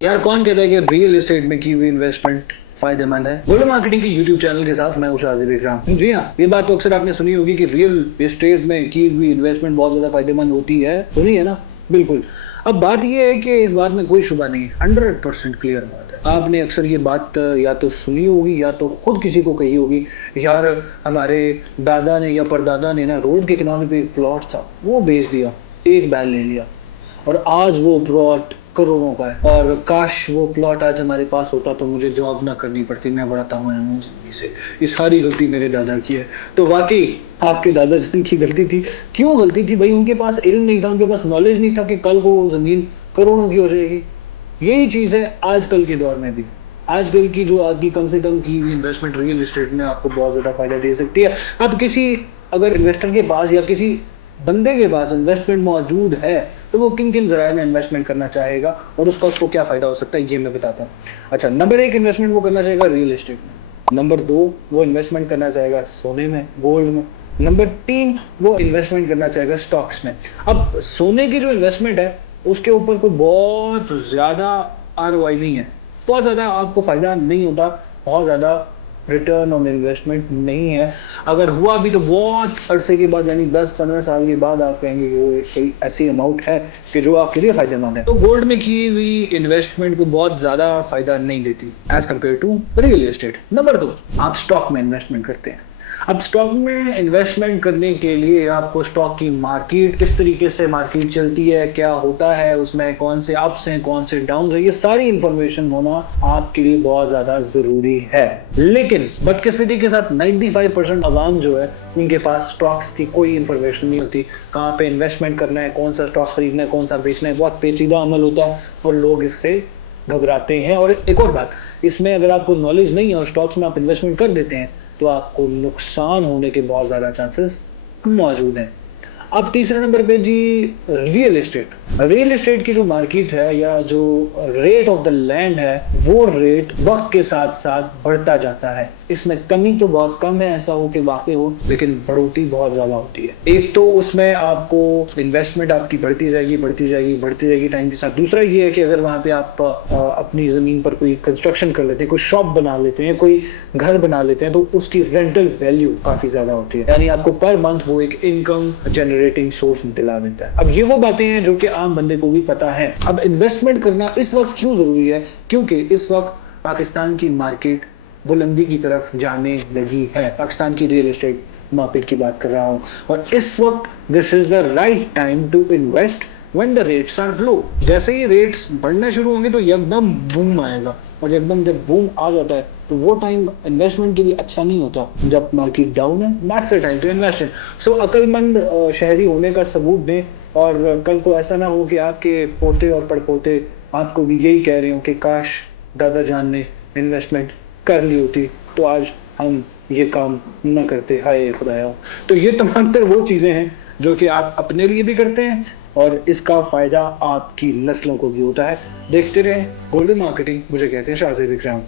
यार कौन कहता है कि रियल एस्टेट में की हुई इन्वेस्टमेंट फायदेमंद है। गोल्ड मार्केटिंग के यूट्यूब चैनल के साथ मैं उशाज़ इकराम। जी हाँ, ये बात तो अक्सर आपने सुनी होगी कि रियल एस्टेट में की हुई इन्वेस्टमेंट बहुत ज्यादा फायदेमंद होती है। सुनी है ना? बिल्कुल। अब बात यह है कि इस बात में कोई शुबा नहीं है, 100% क्लियर बात है। आपने अक्सर ये बात या तो सुनी होगी या तो खुद किसी को कही होगी, यार हमारे दादा ने या परदादा ने ना रोड के किनारे पे एक प्लॉट था, वो बेच दिया, एक बैल ले लिया और आज वो प्लॉट करोड़ों का है। और काश वो प्लॉट आज हमारे पास होता तो मुझे जॉब ना करनी पड़ती, मैं बड़ा तंग आया हूँ जिंदगी से। ये सारी गलती मेरे दादा की है। तो वाकई आपके दादाजी की गलती थी। क्यों गलती थी भाई? उनके पास इल्म नहीं था, उनके पास नॉलेज नहीं था कि कल वो जमीन करोड़ों की हो जाएगी। यही चीज है आजकल के दौर में भी। आजकल की जो आपकी कम से कम की इन्वेस्टमेंट रियल एस्टेट में आपको बहुत ज्यादा फायदा दे सकती है। अब किसी अगर इन्वेस्टर के पास या किसी बंदे के पास इन्वेस्टमेंट मौजूद है तो वो किन किन जराए में इन्वेस्टमेंट करना चाहेगा और उसको क्या फायदा हो सकता है, ये मैं बताता हूँ। अच्छा, नंबर 1 इन्वेस्टमेंट वो करना चाहेगा रियल एस्टेट में। नंबर 2 वो इन्वेस्टमेंट करना चाहेगा सोने में, गोल्ड में। नंबर 3 वो इन्वेस्टमेंट करना चाहेगा स्टॉक्स में। अब सोने की जो इन्वेस्टमेंट है उसके ऊपर कोई बहुत ज्यादा आरओआई नहीं है, बहुत ज्यादा आपको फायदा नहीं होता, बहुत ज्यादा रिटर्न ऑन इन्वेस्टमेंट नहीं है। अगर हुआ भी तो बहुत अरसे के बाद, यानी 10-15 साल के बाद आप कहेंगे कि वो कोई ऐसी अमाउंट है कि जो आपके लिए फायदेमंद है। तो गोल्ड में की हुई इन्वेस्टमेंट को बहुत ज्यादा फायदा नहीं देती as compare to real estate. Number 2, आप स्टॉक में इन्वेस्टमेंट करते हैं। अब स्टॉक में इन्वेस्टमेंट करने के लिए आपको स्टॉक की मार्केट, किस तरीके से मार्केट चलती है, क्या होता है उसमें, कौन से अप्स हैं कौन से डाउन है, ये सारी इंफॉर्मेशन होना आपके लिए बहुत ज्यादा जरूरी है। लेकिन बदकिस्मती के साथ 95% अवाम जो है उनके पास स्टॉक्स की कोई इंफॉर्मेशन नहीं होती। कहाँ पे इन्वेस्टमेंट करना है, कौन सा स्टॉक खरीदना है, कौन सा बेचना है, बहुत पेचीदा अमल होता है और लोग इससे घबराते हैं। और एक और बात, इसमें अगर आपको नॉलेज नहीं है और स्टॉक्स में आप इन्वेस्टमेंट कर देते हैं तो आपको नुकसान होने के बहुत ज्यादा चांसेस मौजूद हैं। अब तीसरे नंबर पे जी, रियल एस्टेट। रियल एस्टेट की जो मार्केट है या जो रेट ऑफ द लैंड है वो रेट वक्त के साथ साथ बढ़ता जाता है। इसमें कमी तो बहुत कम है, ऐसा हो कि वाकई हो, लेकिन बढ़ोतरी बहुत ज्यादा होती है। एक तो उसमें आपको इन्वेस्टमेंट आपकी बढ़ती जाएगी बढ़ती जाएगी बढ़ती जाएगी टाइम के साथ। दूसरा ये है कि अगर वहां पे आप अपनी जमीन पर कोई कंस्ट्रक्शन कर लेते हैं, कोई शॉप बना लेते हैं, कोई घर बना लेते हैं, तो उसकी रेंटल वैल्यू काफी ज्यादा होती है, यानी आपको पर मंथ वो एक इनकम जनरेटिंग सोर्स दिला देता है। अब ये वो बातें हैं जो कि आम बंदे को भी पता है। अब इन्वेस्टमेंट करना इस वक्त क्यों जरूरी है? क्योंकि इस वक्त पाकिस्तान की मार्केट बुलंदी की तरफ जाने लगी है। पाकिस्तान की रियल एस्टेट मार्केट की बात कर रहा हूँ। और इस वक्त this is the right time to invest when the rates are low. जैसे ही रेट्स बढ़ने शुरू होंगे तो एकदम बूम आएगा, और एकदम जब बूम आ जाता है तो वो टाइम इन्वेस्टमेंट के लिए अच्छा नहीं होता। जब मार्केट डाउन है, that's the time to invest in. So अक्लमंद शहरी होने का सबूत दें, और कल को ऐसा ना हो कि आपके पोते और पड़पोते आपको भी यही कह रहे हो कि काश दादा जान ने इन्वेस्टमेंट कर ली होती तो आज हम ये काम न करते, हाय खुदाया। तो ये तमाम तर वो चीजें हैं जो कि आप अपने लिए भी करते हैं और इसका फायदा आपकी नस्लों को भी होता है। देखते रहें गोल्डन मार्केटिंग, मुझे कहते हैं शाज़ इकराम।